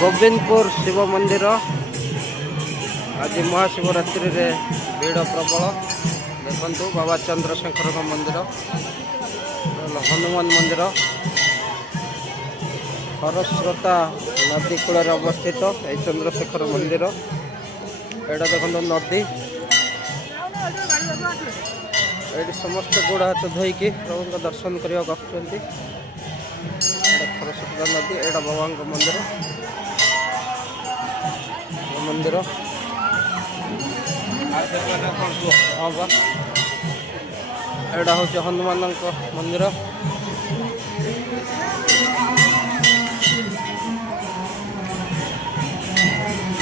गोविंदपुर शिव मंदिर आज महाशिवरात्रि रे भीड़ प्रबल देखु बाबा चंद्रशेखर मंदिर हनुमान मंदिर खरस्रोता नदी कूल अवस्थित ये चंद्रशेखर मंदिर एटा देखो नदी ये समस्त गोड़ हाथ धोईकी प्रभु दर्शन करने खरस्रोता नदी एटा बाबा मंदिर मंदिर हाँ बा एटा हूँ हनुमान मंदिर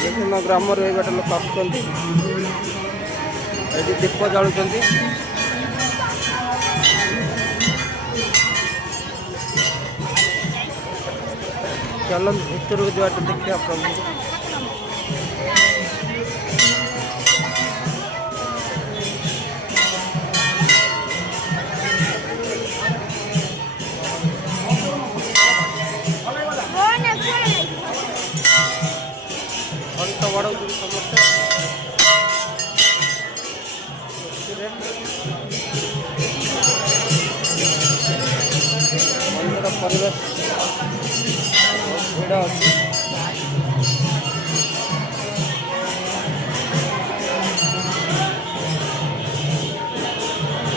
विभिन्न ग्राम लोक आसुँच दीप जालुं चल भर को जावा देखिए प्रभु घंटा बढ़ा समस्त मंदिर परिवेश बहुत भीड़ अच्छी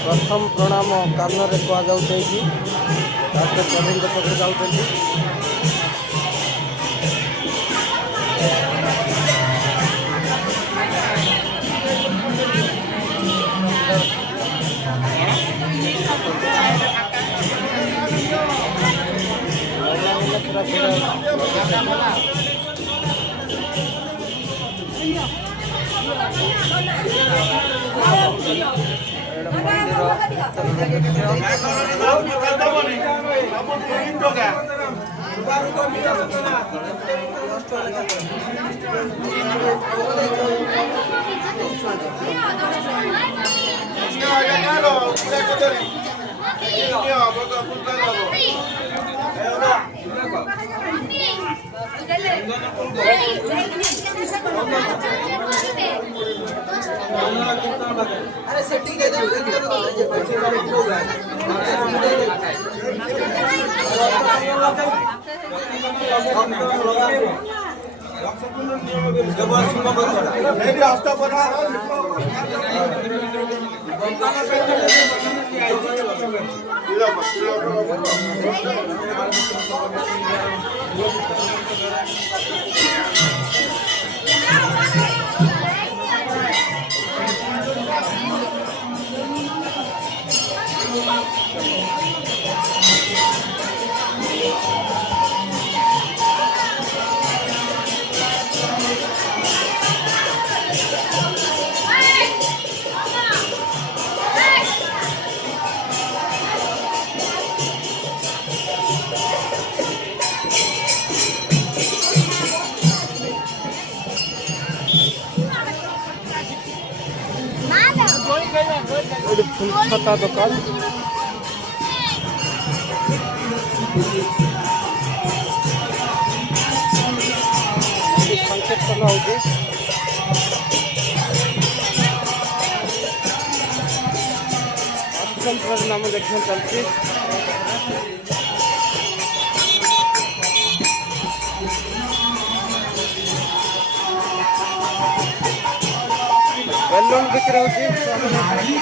प्रथम प्रणाम कान में कहुई प्रभु पाखे जाऊँ अरे सेटिंग फुल छता दुकान संकेतन होगी नाम देखने चलती बेलून बिक्री होती